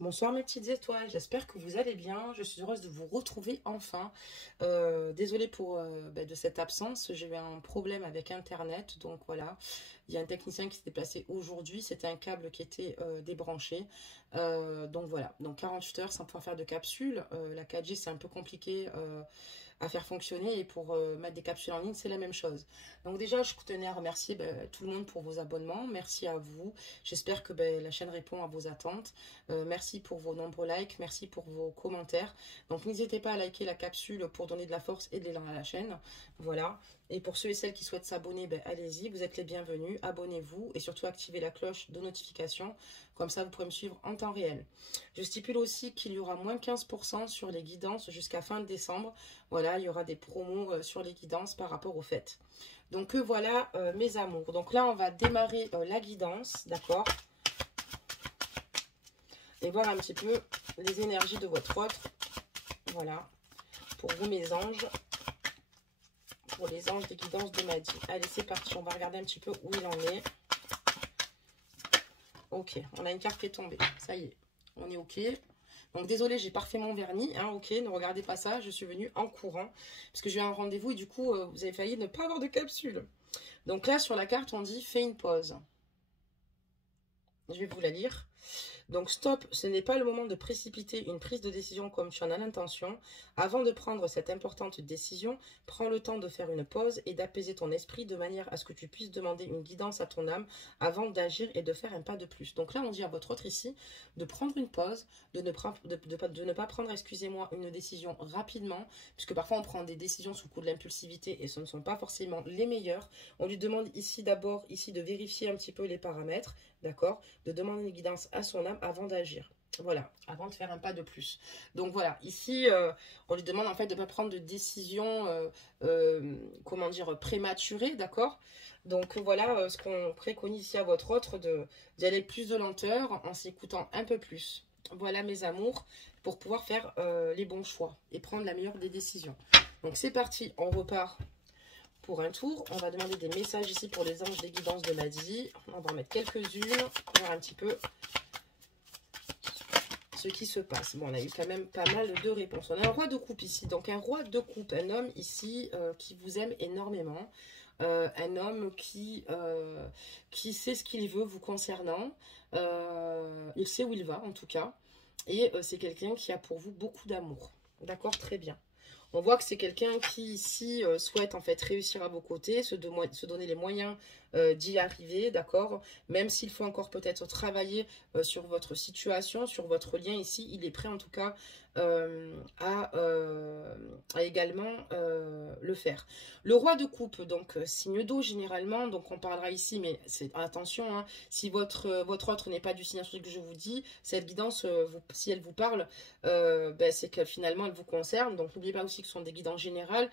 Bonsoir mes petites étoiles, j'espère que vous allez bien. Je suis heureuse de vous retrouver enfin. Désolée pour de cette absence, j'ai eu un problème avec Internet, donc voilà. Il y a un technicien qui s'est déplacé aujourd'hui, c'était un câble qui était débranché. Donc voilà, donc 48 heures sans pouvoir faire de capsule. La 4G c'est un peu compliqué à faire fonctionner et pour mettre des capsules en ligne c'est la même chose. Donc déjà je tenais à remercier tout le monde pour vos abonnements, merci à vous. J'espère que la chaîne répond à vos attentes. Merci pour vos nombreux likes, merci pour vos commentaires. Donc n'hésitez pas à liker la capsule pour donner de la force et de l'élan à la chaîne. Voilà. Et pour ceux et celles qui souhaitent s'abonner, allez-y, vous êtes les bienvenus. Abonnez-vous et surtout activez la cloche de notification. Comme ça, vous pourrez me suivre en temps réel. Je stipule aussi qu'il y aura moins 15% sur les guidances jusqu'à fin décembre. Voilà, il y aura des promos sur les guidances par rapport aux fêtes. Donc voilà mes amours. Donc là, on va démarrer la guidance, d'accord? Et voir un petit peu les énergies de votre autre. Voilà. Pour vous, mes anges. Pour les anges des guidances de Madi. Allez, c'est parti. On va regarder un petit peu où il en est. Ok. On a une carte qui est tombée. Ça y est. On est ok. Donc, désolé, j'ai pas refait mon vernis. Hein, ok, ne regardez pas ça. Je suis venue en courant. Parce que j'ai eu un rendez-vous et du coup, vous avez failli ne pas avoir de capsule. Donc là, sur la carte, on dit « Fais une pause ». Je vais vous la lire. Donc stop, ce n'est pas le moment de précipiter une prise de décision comme tu en as l'intention. Avant de prendre cette importante décision, prends le temps de faire une pause et d'apaiser ton esprit de manière à ce que tu puisses demander une guidance à ton âme avant d'agir et de faire un pas de plus. Donc là, on dit à votre autre ici de prendre une pause, de ne pas prendre, excusez-moi, une décision rapidement, puisque parfois on prend des décisions sous le coup de l'impulsivité et ce ne sont pas forcément les meilleures. On lui demande ici d'abord de vérifier un petit peu les paramètres, d'accord, de demander une guidance à son âme avant d'agir. Voilà, avant de faire un pas de plus. Donc voilà, ici, on lui demande en fait de ne pas prendre de décision, comment dire, prématurée, d'accord? Donc voilà ce qu'on préconise ici à votre autre, d'y aller plus de lenteur en s'écoutant un peu plus. Voilà mes amours, pour pouvoir faire les bons choix et prendre la meilleure des décisions. Donc c'est parti, on repart pour un tour. On va demander des messages ici pour les anges des guidances de Madi. On va en mettre quelques-unes, voir un petit peu ce qui se passe. Bon, on a eu quand même pas mal de réponses. On a un roi de coupe ici. Donc un roi de coupe, un homme ici qui vous aime énormément. Un homme qui sait ce qu'il veut vous concernant. Il sait où il va en tout cas. Et c'est quelqu'un qui a pour vous beaucoup d'amour. D'accord, très bien. On voit que c'est quelqu'un qui ici souhaite en fait réussir à vos côtés, se donner les moyens d'y arriver, d'accord? Même s'il faut encore peut-être travailler sur votre situation, sur votre lien ici, il est prêt en tout cas à également le faire. Le roi de coupe, donc signe d'eau généralement, donc on parlera ici, mais attention, hein, si votre autre n'est pas du signe astrologique que je vous dis, cette guidance, si elle vous parle, c'est que finalement elle vous concerne. Donc n'oubliez pas aussi que ce sont des guidances générales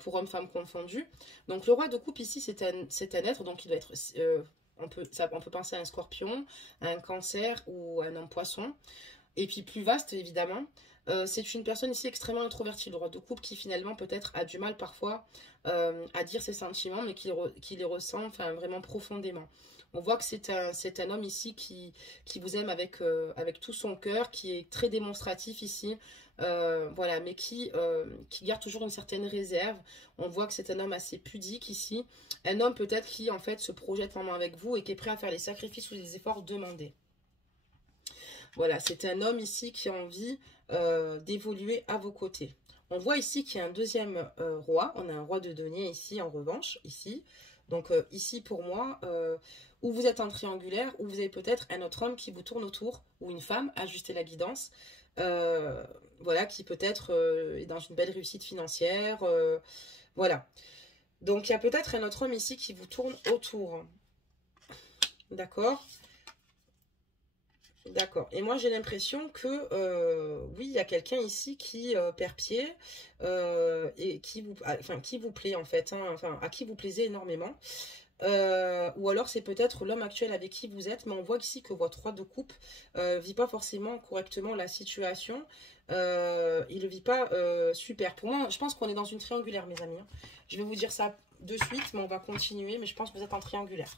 pour hommes-femmes confondus. Donc le roi de coupe ici, c'est un être, donc il doit être, on peut penser à un scorpion, à un cancer ou à un homme poisson. Et puis plus vaste évidemment, c'est une personne ici extrêmement introvertie, le roi de coupe, qui finalement peut-être a du mal parfois à dire ses sentiments, mais qui les ressent vraiment profondément. On voit que c'est un homme ici qui vous aime avec tout son cœur, qui est très démonstratif ici, voilà, mais qui garde toujours une certaine réserve. On voit que c'est un homme assez pudique ici, un homme peut-être qui en fait se projette vraiment avec vous et qui est prêt à faire les sacrifices ou les efforts demandés. Voilà, c'est un homme ici qui a envie d'évoluer à vos côtés. On voit ici qu'il y a un deuxième roi. On a un roi de denier ici, en revanche, ici. Donc ici, pour moi, où vous êtes en triangulaire, où vous avez peut-être un autre homme qui vous tourne autour, ou une femme, ajustez la guidance. Voilà, qui peut-être est dans une belle réussite financière. Voilà. Donc il y a peut-être un autre homme ici qui vous tourne autour. D'accord ? D'accord. Et moi, j'ai l'impression que, oui, il y a quelqu'un ici qui perd pied et qui vous plaît, en fait. Hein, à qui vous plaisez énormément. Ou alors, c'est peut-être l'homme actuel avec qui vous êtes. Mais on voit ici que votre roi de coupe vit pas forcément correctement la situation. Il ne vit pas super. Pour moi, je pense qu'on est dans une triangulaire, mes amis. Hein. Je vais vous dire ça de suite, mais on va continuer. Mais je pense que vous êtes en triangulaire.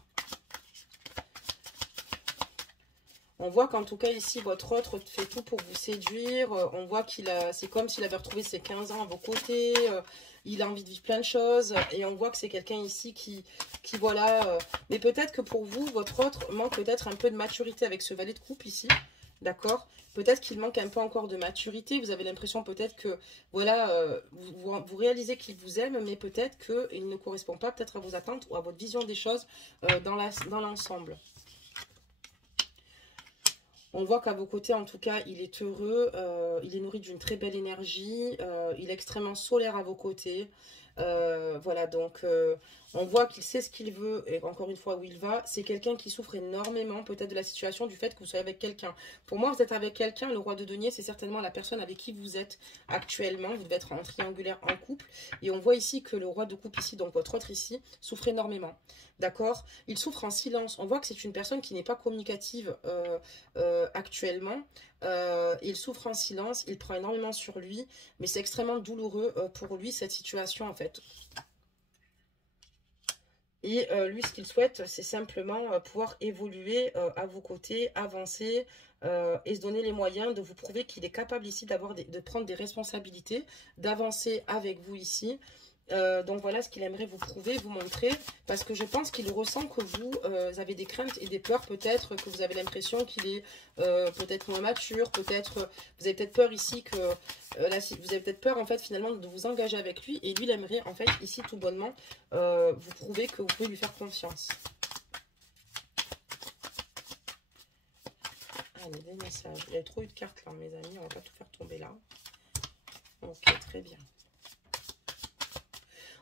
On voit qu'en tout cas ici, votre autre fait tout pour vous séduire. On voit c'est comme s'il avait retrouvé ses 15 ans à vos côtés. Il a envie de vivre plein de choses. Et on voit que c'est quelqu'un ici qui voilà. Mais peut-être que pour vous, votre autre manque peut-être un peu de maturité avec ce valet de coupe ici. D'accord? Peut-être qu'il manque un peu encore de maturité. Vous avez l'impression peut-être que, voilà, vous réalisez qu'il vous aime, mais peut-être qu'il ne correspond pas peut-être à vos attentes ou à votre vision des choses dans l'ensemble. On voit qu'à vos côtés, en tout cas, il est heureux, il est nourri d'une très belle énergie, il est extrêmement solaire à vos côtés. Voilà, donc on voit qu'il sait ce qu'il veut et encore une fois où il va. C'est quelqu'un qui souffre énormément peut-être de la situation, du fait que vous soyez avec quelqu'un. Pour moi, vous êtes avec quelqu'un, le roi de denier, c'est certainement la personne avec qui vous êtes actuellement. Vous devez être en triangulaire, en couple. Et on voit ici que le roi de coupe ici, donc votre autre ici, souffre énormément. D'accord? Il souffre en silence. On voit que c'est une personne qui n'est pas communicative actuellement. Il souffre en silence, il prend énormément sur lui, mais c'est extrêmement douloureux pour lui cette situation en fait. Et lui, ce qu'il souhaite, c'est simplement pouvoir évoluer à vos côtés, avancer et se donner les moyens de vous prouver qu'il est capable ici de prendre des responsabilités, d'avancer avec vous ici. Donc voilà ce qu'il aimerait vous prouver, vous montrer, parce que je pense qu'il ressent que vous avez des craintes et des peurs, peut-être que vous avez l'impression qu'il est peut-être moins mature, peut-être vous avez peut-être peur ici que là, vous avez peut-être peur en fait finalement de vous engager avec lui, et lui il aimerait en fait ici tout bonnement vous prouver que vous pouvez lui faire confiance. Allez, des messages. Il y a trop eu de cartes là mes amis, on va pas tout faire tomber là. Ok, très bien.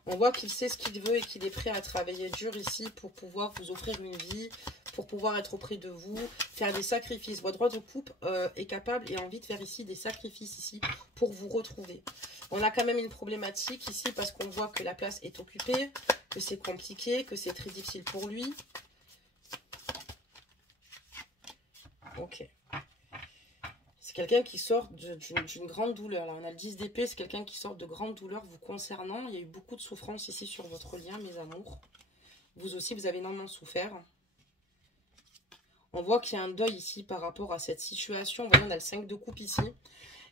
On voit qu'il sait ce qu'il veut et qu'il est prêt à travailler dur ici pour pouvoir vous offrir une vie, pour pouvoir être auprès de vous, faire des sacrifices. Votre roi de coupe est capable et a envie de faire ici des sacrifices ici pour vous retrouver. On a quand même une problématique ici parce qu'on voit que la place est occupée, que c'est compliqué, que c'est très difficile pour lui. Ok. C'est quelqu'un qui sort d'une grande douleur. Là, on a le 10 d'épée, c'est quelqu'un qui sort de grandes douleurs vous concernant. Il y a eu beaucoup de souffrance ici sur votre lien, mes amours. Vous aussi, vous avez énormément souffert. On voit qu'il y a un deuil ici par rapport à cette situation. Vous voyez, on a le 5 de coupe ici.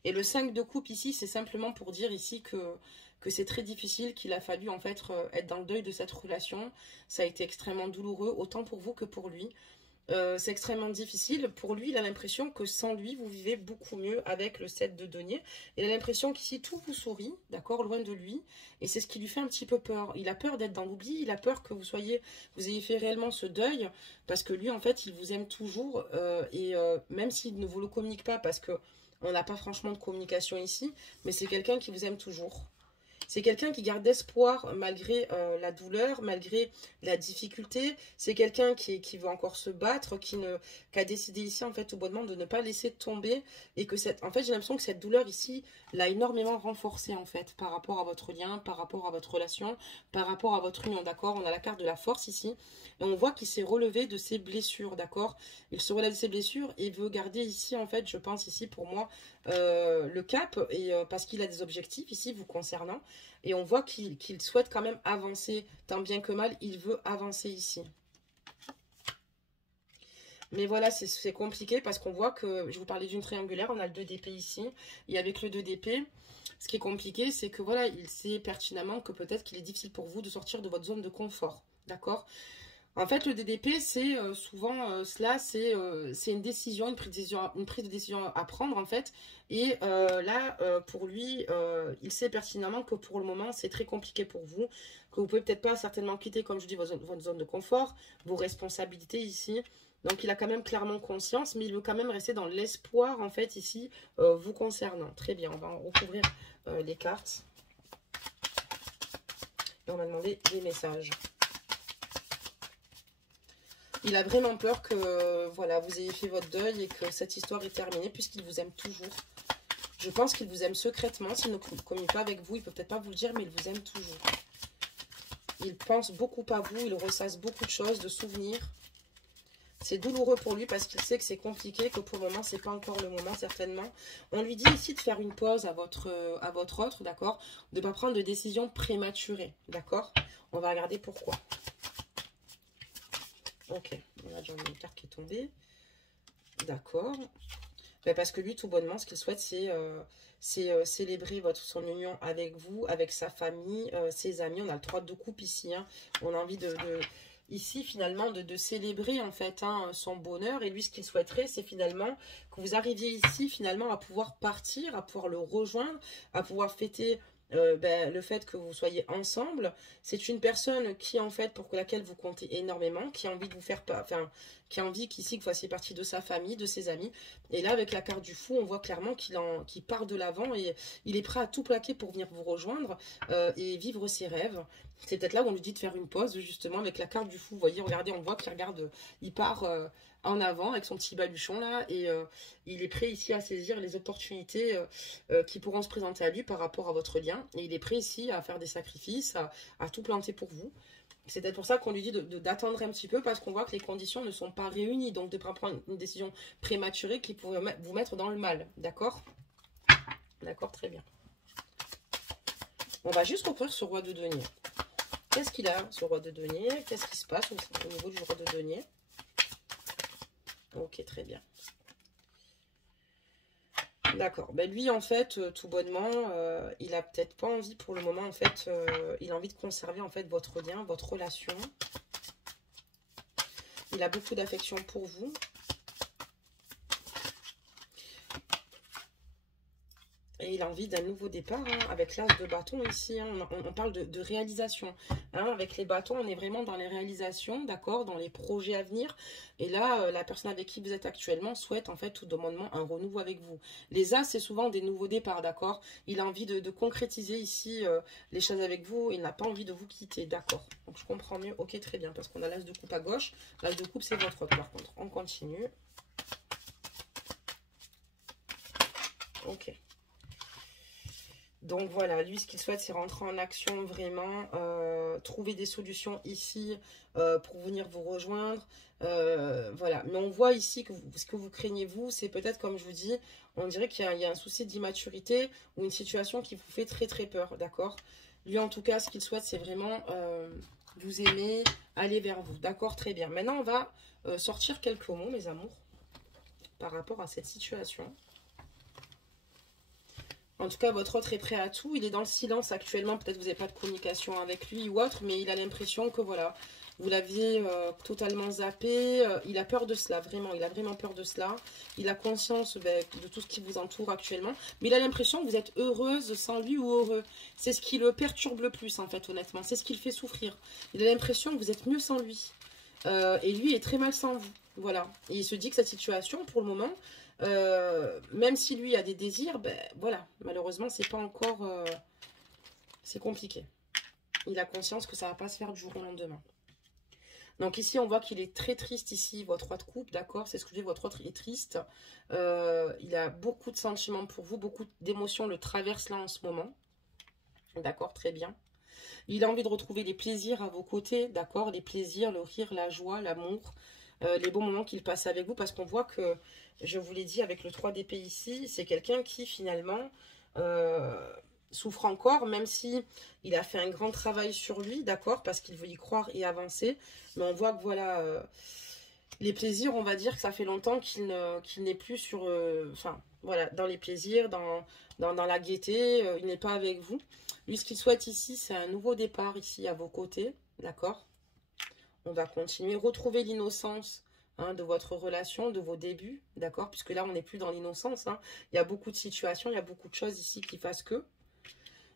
Et le 5 de coupe ici, c'est simplement pour dire ici que c'est très difficile, qu'il a fallu en fait être dans le deuil de cette relation. Ça a été extrêmement douloureux, autant pour vous que pour lui. C'est extrêmement difficile. Pour lui, il a l'impression que sans lui, vous vivez beaucoup mieux avec le 7 de denier. Il a l'impression qu'ici, tout vous sourit, d'accord, loin de lui. Et c'est ce qui lui fait un petit peu peur. Il a peur d'être dans l'oubli. Il a peur que vous ayez fait réellement ce deuil. Parce que lui, en fait, il vous aime toujours. Même s'il ne vous le communique pas, parce que on n'a pas franchement de communication ici, mais c'est quelqu'un qui vous aime toujours. C'est quelqu'un qui garde espoir malgré la douleur, malgré la difficulté. C'est quelqu'un qui veut encore se battre, qui a décidé ici, en fait, au bon moment, de ne pas laisser tomber. Et que en fait, j'ai l'impression que cette douleur ici l'a énormément renforcée, en fait, par rapport à votre lien, par rapport à votre relation, par rapport à votre union, d'accord? On a la carte de la force ici. Et on voit qu'il s'est relevé de ses blessures, d'accord? Il se relève de ses blessures et veut garder ici, en fait, je pense ici, pour moi, le cap. Et parce qu'il a des objectifs ici, vous concernant. Et on voit qu'il souhaite quand même avancer, tant bien que mal, il veut avancer ici. Mais voilà, c'est compliqué parce qu'on voit que, je vous parlais d'une triangulaire, on a le 2 d'épée ici. Et avec le 2 d'épée, ce qui est compliqué, c'est que voilà, il sait pertinemment que peut-être qu'il est difficile pour vous de sortir de votre zone de confort. D'accord ? En fait, le DDP, c'est souvent cela, c'est une décision, une prise de décision à prendre en fait. Et là, pour lui, il sait pertinemment que pour le moment, c'est très compliqué pour vous, que vous pouvez peut-être pas certainement quitter, comme je dis, votre zone de confort, vos responsabilités ici. Donc, il a quand même clairement conscience, mais il veut quand même rester dans l'espoir en fait ici, vous concernant. Très bien, on va recouvrir les cartes. Et on va demander des messages. Il a vraiment peur que voilà, vous ayez fait votre deuil et que cette histoire est terminée puisqu'il vous aime toujours. Je pense qu'il vous aime secrètement. S'il ne communique pas avec vous, il ne peut peut-être pas vous le dire, mais il vous aime toujours. Il pense beaucoup à vous, il ressasse beaucoup de choses, de souvenirs. C'est douloureux pour lui parce qu'il sait que c'est compliqué, que pour le moment, ce n'est pas encore le moment certainement. On lui dit ici de faire une pause à votre autre, d'accord? De ne pas prendre de décision prématurée, d'accord? On va regarder pourquoi. Ok, on a déjà une carte qui est tombée. D'accord. Ben, parce que lui, tout bonnement, ce qu'il souhaite, c'est célébrer son union avec vous, avec sa famille, ses amis. On a le 3 de coupe ici. Hein. On a envie ici, finalement, de célébrer, en fait, hein, son bonheur. Et lui, ce qu'il souhaiterait, c'est finalement que vous arriviez ici, finalement, à pouvoir partir, à pouvoir le rejoindre, à pouvoir fêter le fait que vous soyez ensemble. C'est une personne qui, en fait, pour laquelle vous comptez énormément, qui a envie de vous faire, enfin, qui a envie qu'ici, que vous fassiez partie de sa famille, de ses amis. Et là, avec la carte du fou, on voit clairement qu'il part de l'avant et il est prêt à tout plaquer pour venir vous rejoindre et vivre ses rêves. C'est peut-être là où on lui dit de faire une pause, justement, avec la carte du fou. Vous voyez, regardez, on voit qu'il regarde, il part en avant avec son petit baluchon là et il est prêt ici à saisir les opportunités qui pourront se présenter à lui par rapport à votre lien. Et il est prêt ici à faire des sacrifices, à tout planter pour vous. C'est peut-être pour ça qu'on lui dit d'attendre un petit peu parce qu'on voit que les conditions ne sont pas réunies. Donc de ne pas prendre une décision prématurée qui pourrait vous mettre dans le mal. D'accord? D'accord, très bien. On va juste ouvrir ce roi de denier. Qu'est-ce qu'il a, ce roi de denier? Qu'est-ce qui se passe au niveau du roi de denier? Ok, très bien. D'accord. Ben lui, en fait, tout bonnement, il a peut-être pas envie pour le moment, en fait, il a envie de conserver, en fait, votre lien, votre relation. Il a beaucoup d'affection pour vous. Et il a envie d'un nouveau départ, hein, avec l'as de bâton ici. Hein, on parle de réalisation. Hein, avec les bâtons, on est vraiment dans les réalisations, d'accord, dans les projets à venir. Et là, la personne avec qui vous êtes actuellement souhaite en fait tout bonnement un renouveau avec vous. Les as, c'est souvent des nouveaux départs, d'accord. Il a envie de concrétiser ici les choses avec vous. Il n'a pas envie de vous quitter, d'accord. Donc je comprends mieux. Ok, très bien, parce qu'on a l'as de coupe à gauche. L'as de coupe, c'est votre autre, par contre. On continue. Ok. Donc voilà, lui, ce qu'il souhaite, c'est rentrer en action vraiment, trouver des solutions ici pour venir vous rejoindre. Voilà, mais on voit ici que ce que vous craignez, vous, c'est peut-être, comme je vous dis, on dirait qu'il y a un souci d'immaturité ou une situation qui vous fait très très peur, d'accord? Lui, en tout cas, ce qu'il souhaite, c'est vraiment vous aimer, aller vers vous, d'accord? Très bien. Maintenant, on va sortir quelques mots, mes amours, par rapport à cette situation. En tout cas, votre autre est prêt à tout. Il est dans le silence actuellement. Peut-être que vous n'avez pas de communication avec lui ou autre, mais il a l'impression que voilà, vous l'aviez totalement zappé. Il a peur de cela, vraiment. Il a vraiment peur de cela. Il a conscience de tout ce qui vous entoure actuellement. Mais il a l'impression que vous êtes heureuse sans lui ou heureux. C'est ce qui le perturbe le plus, en fait, honnêtement. C'est ce qui le fait souffrir. Il a l'impression que vous êtes mieux sans lui. Et lui est très mal sans vous. Voilà. Et il se dit que cette situation, pour le moment... même si lui a des désirs, ben voilà, malheureusement, c'est pas encore... c'est compliqué. Il a conscience que ça va pas se faire du jour au lendemain. Donc ici, on voit qu'il est très triste ici, votre roi de coupe, d'accord? C'est ce que je dis, votre roi est triste. Il a beaucoup de sentiments pour vous, beaucoup d'émotions le traversent là en ce moment. D'accord, très bien. Il a envie de retrouver les plaisirs à vos côtés, d'accord? Les plaisirs, le rire, la joie, l'amour, les bons moments qu'il passe avec vous, parce qu'on voit que, je vous l'ai dit, avec le 3 d'épée ici, c'est quelqu'un qui finalement souffre encore, même si il a fait un grand travail sur lui, d'accord? Parce qu'il veut y croire et avancer, mais on voit que voilà... les plaisirs, on va dire que ça fait longtemps qu'il n'est plus sur... Enfin, voilà, dans les plaisirs, dans la gaieté, il n'est pas avec vous. Lui, ce qu'il souhaite ici, c'est un nouveau départ ici à vos côtés, d'accord? On va continuer. Retrouver l'innocence hein, de votre relation, de vos débuts, d'accord? Puisque là, on n'est plus dans l'innocence. Hein. Il y a beaucoup de situations, il y a beaucoup de choses ici qui fassent que.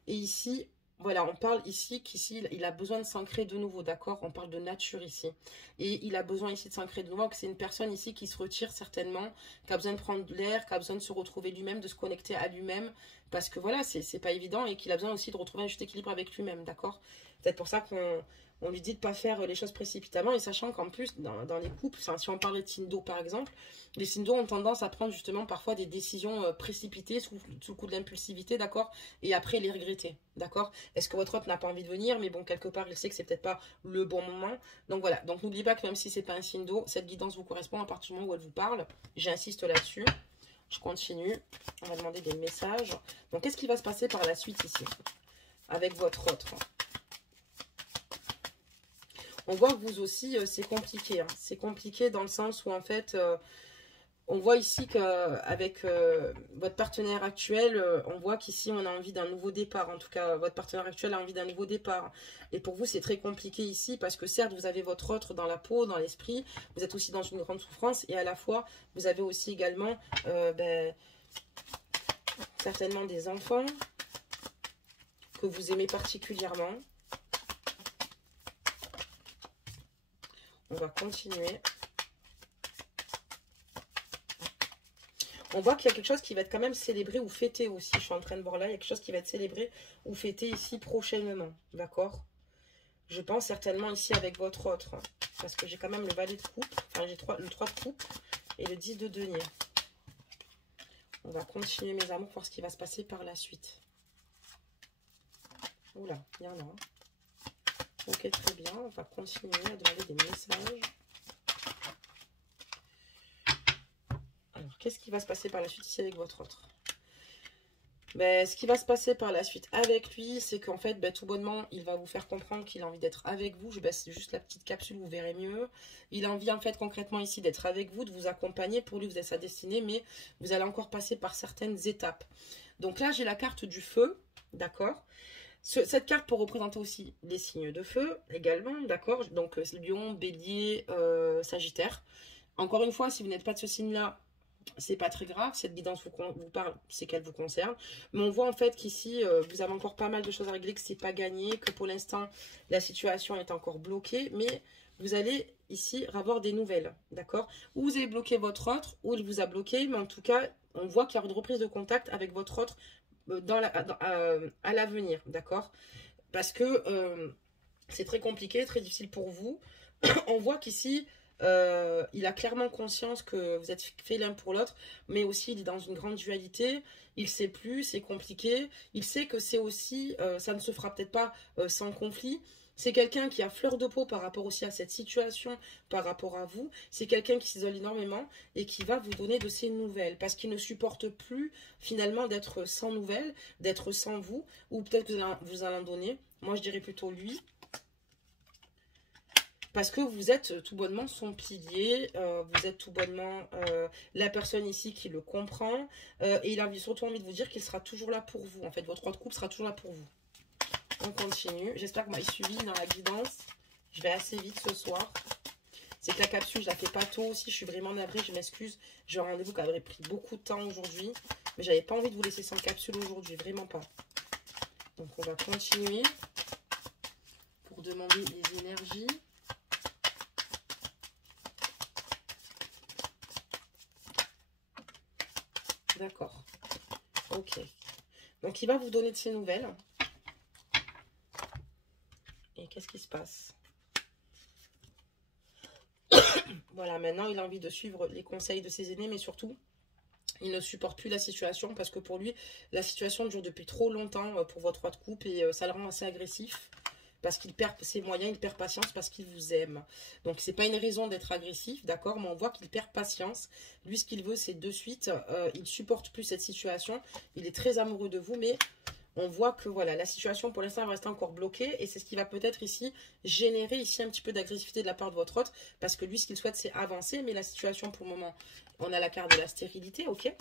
Et ici... Voilà, on parle ici qu'ici, il a besoin de s'ancrer de nouveau, d'accord? On parle de nature ici. Et il a besoin ici de s'ancrer de nouveau, que c'est une personne ici qui se retire certainement, qui a besoin de prendre de l'air, qui a besoin de se retrouver lui-même, de se connecter à lui-même, parce que voilà, c'est pas évident, et qu'il a besoin aussi de retrouver un juste équilibre avec lui-même, d'accord? Peut-être pour ça qu'on lui dit de ne pas faire les choses précipitamment, et sachant qu'en plus, dans les couples, si on parlait de Tindo par exemple, les Tindo ont tendance à prendre justement parfois des décisions précipitées sous le coup de l'impulsivité, d'accord? Et après les regretter, d'accord? Est-ce que votre hôte n'a pas envie de venir? Mais bon, quelque part, il sait que c'est peut-être pas le bon moment. Donc voilà, donc n'oubliez pas que même si c'est pas un signe d'eau, cette guidance vous correspond à partir du moment où elle vous parle. J'insiste là-dessus. Je continue. On va demander des messages. Donc qu'est-ce qui va se passer par la suite ici? Avec votre autre. On voit que vous aussi, c'est compliqué. Hein. C'est compliqué dans le sens où en fait... On voit ici qu'avec votre partenaire actuel, on voit qu'ici on a envie d'un nouveau départ. En tout cas, votre partenaire actuel a envie d'un nouveau départ. Et pour vous, c'est très compliqué ici parce que certes, vous avez votre autre dans la peau, dans l'esprit. Vous êtes aussi dans une grande souffrance. Et à la fois, vous avez aussi également certainement des enfants que vous aimez particulièrement. On va continuer. On voit qu'il y a quelque chose qui va être quand même célébré ou fêté aussi. Je suis en train de voir là, il y a quelque chose qui va être célébré ou fêté ici prochainement. D'accord? Je pense certainement ici avec votre autre. Hein, parce que j'ai quand même le valet de coupe. Enfin, j'ai le 3 de coupe et le 10 de denier. On va continuer, mes amours, pour voir ce qui va se passer par la suite. Oula, il y en a un. Ok, très bien. On va continuer à demander des messages. Alors, qu'est-ce qui va se passer par la suite ici avec votre autre? Ben, ce qui va se passer par la suite avec lui, c'est qu'en fait, ben, tout bonnement, il va vous faire comprendre qu'il a envie d'être avec vous. Je baisse juste la petite capsule, vous verrez mieux. Il a envie, en fait, concrètement ici, d'être avec vous, de vous accompagner. Pour lui, vous êtes sa destinée, mais vous allez encore passer par certaines étapes. Donc là, j'ai la carte du feu, d'accord? Cette carte peut représenter aussi les signes de feu, également, d'accord? Donc, Lion, Bélier, Sagittaire. Encore une fois, si vous n'êtes pas de ce signe-là, c'est pas très grave, cette guidance vous parle, c'est qu'elle vous concerne. Mais on voit en fait qu'ici, vous avez encore pas mal de choses à régler, que c'est pas gagné, que pour l'instant, la situation est encore bloquée. Mais vous allez ici avoir des nouvelles, d'accord? Ou vous avez bloqué votre autre, ou il vous a bloqué. Mais en tout cas, on voit qu'il y a une reprise de contact avec votre autre à l'avenir, d'accord? Parce que c'est très compliqué, très difficile pour vous. On voit qu'ici, il a clairement conscience que vous êtes fait l'un pour l'autre, mais aussi il est dans une grande dualité. Il sait plus, c'est compliqué. Il sait que c'est aussi, ça ne se fera peut-être pas sans conflit. C'est quelqu'un qui a fleur de peau par rapport aussi à cette situation, par rapport à vous. C'est quelqu'un qui s'isole énormément et qui va vous donner de ses nouvelles. Parce qu'il ne supporte plus finalement d'être sans nouvelles, d'être sans vous. Ou peut-être que vous allez en donner. Moi je dirais plutôt lui. Parce que vous êtes tout bonnement son pilier, vous êtes tout bonnement la personne ici qui le comprend. Et il a surtout envie de vous dire qu'il sera toujours là pour vous. En fait, votre 3 de coupe sera toujours là pour vous. On continue. J'espère que vous m'avez suivi dans la guidance. Je vais assez vite ce soir. C'est que la capsule, je la fais pas tôt aussi. Je suis vraiment navrée, je m'excuse. J'ai un rendez-vous qui aurait pris beaucoup de temps aujourd'hui. Mais j'avais pas envie de vous laisser sans capsule aujourd'hui, vraiment pas. Donc on va continuer pour demander les énergies. D'accord. Ok. Donc, il va vous donner de ses nouvelles. Et qu'est-ce qui se passe? Voilà, maintenant, il a envie de suivre les conseils de ses aînés, mais surtout, il ne supporte plus la situation parce que pour lui, la situation dure depuis trop longtemps pour votre 3 de coupe et ça le rend assez agressif. Parce qu'il perd ses moyens, il perd patience parce qu'il vous aime. Donc, c'est pas une raison d'être agressif, d'accord? Mais on voit qu'il perd patience. Lui, ce qu'il veut, c'est de suite. Il supporte plus cette situation. Il est très amoureux de vous, mais on voit que voilà, la situation, pour l'instant, va rester encore bloquée. Et c'est ce qui va peut-être ici générer ici un petit peu d'agressivité de la part de votre hôte. Parce que lui, ce qu'il souhaite, c'est avancer. Mais la situation, pour le moment, on a la carte de la stérilité, ok?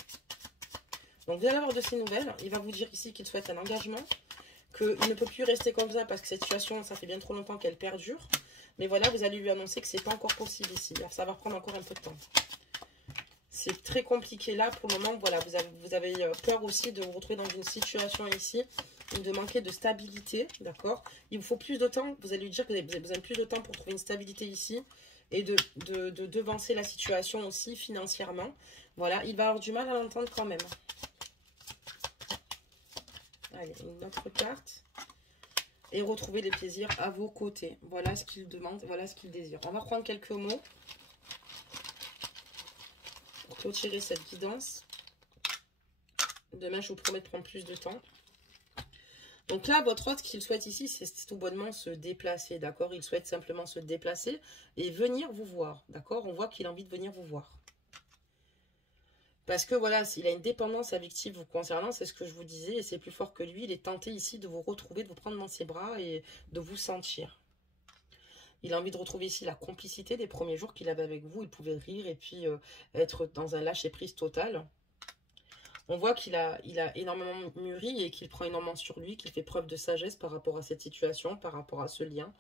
Donc, vous allez avoir de ces nouvelles. Il va vous dire ici qu'il souhaite un engagement. Qu'il ne peut plus rester comme ça parce que cette situation, ça fait bien trop longtemps qu'elle perdure. Mais voilà, vous allez lui annoncer que c'est pas encore possible ici. Alors, ça va prendre encore un peu de temps. C'est très compliqué là pour le moment. Voilà, vous avez peur aussi de vous retrouver dans une situation ici ou de manquer de stabilité, d'accord? Il vous faut plus de temps. Vous allez lui dire que vous avez besoin de plus de temps pour trouver une stabilité ici et de devancer la situation aussi financièrement. Voilà, il va avoir du mal à l'entendre quand même. Allez, une autre carte. Et retrouver les plaisirs à vos côtés. Voilà ce qu'il demande, voilà ce qu'il désire. On va reprendre quelques mots pour clôturer cette guidance. Demain, je vous promets de prendre plus de temps. Donc là, votre hôte, ce qu'il souhaite ici, c'est tout bonnement se déplacer, d'accord? Il souhaite simplement se déplacer et venir vous voir, d'accord? On voit qu'il a envie de venir vous voir. Parce que voilà, s'il a une dépendance affective vous concernant, c'est ce que je vous disais, et c'est plus fort que lui, il est tenté ici de vous retrouver, de vous prendre dans ses bras et de vous sentir. Il a envie de retrouver ici la complicité des premiers jours qu'il avait avec vous. Il pouvait rire et puis être dans un lâcher-prise total. On voit qu'il a énormément mûri et qu'il prend énormément sur lui, qu'il fait preuve de sagesse par rapport à cette situation, par rapport à ce lien.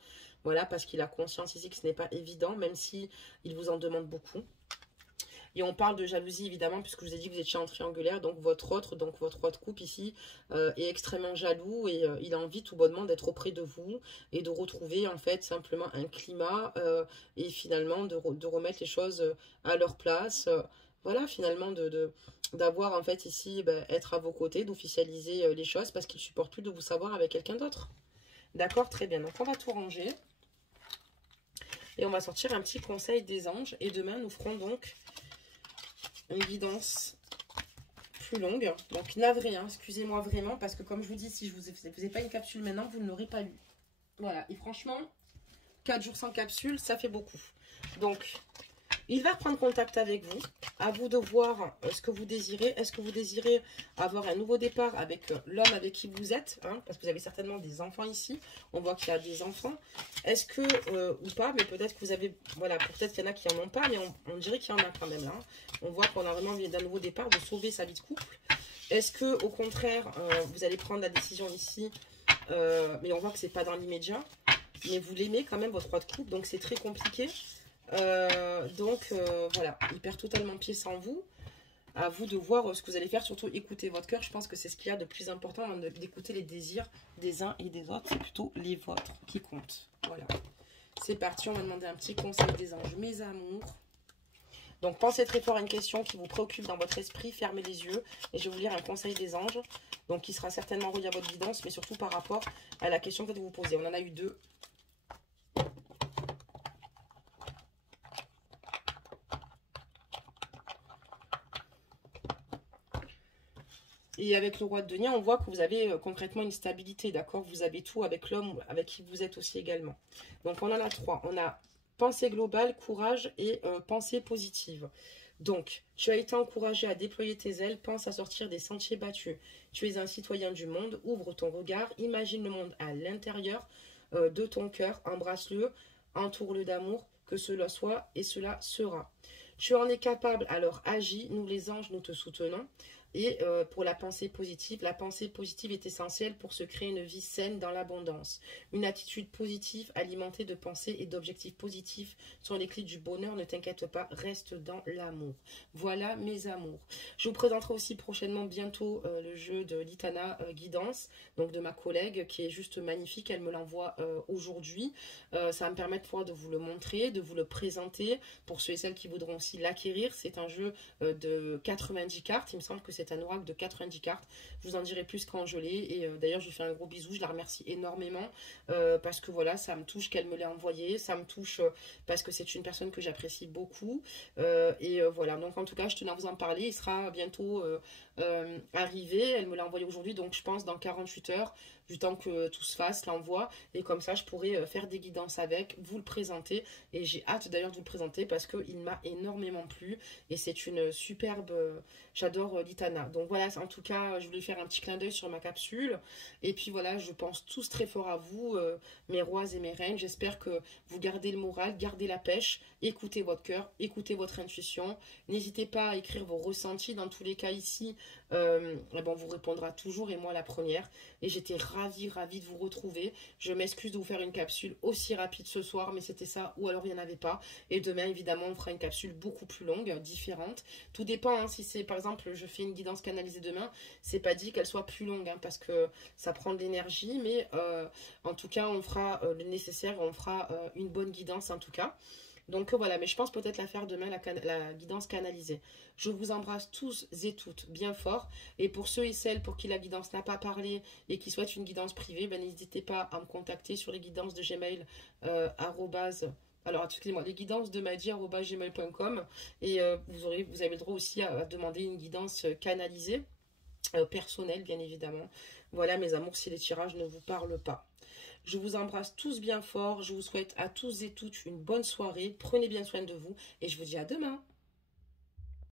Voilà, parce qu'il a conscience ici que ce n'est pas évident, même si il vous en demande beaucoup. Et on parle de jalousie, évidemment, puisque je vous ai dit que vous étiez en triangulaire. Donc votre autre couple ici est extrêmement jaloux et il a envie tout bonnement d'être auprès de vous et de retrouver, en fait, simplement un climat et finalement de remettre les choses à leur place. Voilà, finalement, d'avoir, en fait, ici, être à vos côtés, d'officialiser les choses parce qu'il ne supporte plus de vous savoir avec quelqu'un d'autre. D'accord, très bien. Donc, on va tout ranger. Et on va sortir un petit conseil des anges. Et demain, nous ferons donc une guidance plus longue. Donc, navré, hein, excusez-moi vraiment, parce que comme je vous dis, si je vous ai pas une capsule maintenant, vous ne l'aurez pas eu. Voilà, et franchement, 4 jours sans capsule, ça fait beaucoup. Donc, il va prendre contact avec vous. À vous de voir ce que vous désirez. Est-ce que vous désirez avoir un nouveau départ avec l'homme avec qui vous êtes, hein, parce que vous avez certainement des enfants ici. On voit qu'il y a des enfants. Est-ce que, ou pas, mais peut-être que vous avez, voilà, peut-être qu'il y en a qui n'en ont pas, mais on dirait qu'il y en a quand même là. On voit qu'on a vraiment envie d'un nouveau départ, de sauver sa vie de couple. Est-ce que, au contraire, vous allez prendre la décision ici, mais on voit que c'est pas dans l'immédiat, mais vous l'aimez quand même, votre roi de coupe, donc c'est très compliqué. Voilà, il perd totalement pied sans vous. À vous de voir ce que vous allez faire, surtout écouter votre cœur. Je pense que c'est ce qu'il y a de plus important, d'écouter les désirs des uns et des autres. C'est plutôt les vôtres qui comptent. Voilà, c'est parti, on va demander un petit conseil des anges. Mes amours, donc pensez très fort à une question qui vous préoccupe dans votre esprit, fermez les yeux et je vais vous lire un conseil des anges, donc qui sera certainement relié à votre guidance, mais surtout par rapport à la question que vous posez. On en a eu 2. Et avec le roi de denier, on voit que vous avez concrètement une stabilité, d'accord? Vous avez tout avec l'homme avec qui vous êtes aussi également. Donc, on en a 3. On a pensée globale, courage et pensée positive. Donc, tu as été encouragé à déployer tes ailes, pense à sortir des sentiers battus. Tu es un citoyen du monde, ouvre ton regard, imagine le monde à l'intérieur de ton cœur, embrasse-le, entoure-le d'amour, que cela soit et cela sera. Tu en es capable, alors agis, nous les anges, nous te soutenons. Et pour la pensée positive est essentielle pour se créer une vie saine dans l'abondance. Une attitude positive alimentée de pensées et d'objectifs positifs sont les clés du bonheur. Ne t'inquiète pas, reste dans l'amour. Voilà mes amours. Je vous présenterai aussi prochainement bientôt le jeu de l'Itana Guidance, donc de ma collègue qui est juste magnifique. Elle me l'envoie aujourd'hui. Ça va me permettre de vous le montrer, de vous le présenter pour ceux et celles qui voudront aussi l'acquérir. C'est un jeu de 90 cartes. Il me semble que c'est un oracle de 90 cartes. Je vous en dirai plus quand je l'ai. Et d'ailleurs, je lui fais un gros bisou. Je la remercie énormément parce que voilà, ça me touche qu'elle me l'ait envoyé. Ça me touche parce que c'est une personne que j'apprécie beaucoup. Voilà, donc en tout cas, je tenais à vous en parler. Il sera bientôt arrivé. Elle me l'a envoyé aujourd'hui, donc je pense dans 48 heures, du temps que tout se fasse, l'envoi. Et comme ça, je pourrai faire des guidances avec, vous le présenter. Et j'ai hâte d'ailleurs de vous le présenter parce qu'il m'a énormément plu. Et c'est une superbe... J'adore l'Itana. Donc voilà, en tout cas, je voulais faire un petit clin d'œil sur ma capsule. Et puis voilà, je pense tous très fort à vous, mes rois et mes reines. J'espère que vous gardez le moral, gardez la pêche, écoutez votre cœur, écoutez votre intuition. N'hésitez pas à écrire vos ressentis. Dans tous les cas ici, on vous répondra toujours et moi la première. Et j'étais ravie de vous retrouver. Je m'excuse de vous faire une capsule aussi rapide ce soir, mais c'était ça ou alors il n'y en avait pas. Et demain, évidemment, on fera une capsule beaucoup plus longue, différente. Tout dépend, hein, si c'est par exemple, je fais une guidance canalisée demain, c'est pas dit qu'elle soit plus longue, hein, parce que ça prend de l'énergie, mais en tout cas, on fera le nécessaire, on fera une bonne guidance en tout cas. Donc voilà, mais je pense peut-être la faire demain, la guidance canalisée. Je vous embrasse tous et toutes bien fort. Et pour ceux et celles pour qui la guidance n'a pas parlé et qui souhaitent une guidance privée, n'hésitez pas à me contacter sur les guidances de Gmail, alors, excusez-moi, les guidances de madi@gmail.com et vous avez le droit aussi à demander une guidance canalisée, personnelle bien évidemment. Voilà mes amours, si les tirages ne vous parlent pas. Je vous embrasse tous bien fort, je vous souhaite à tous et toutes une bonne soirée, prenez bien soin de vous et je vous dis à demain.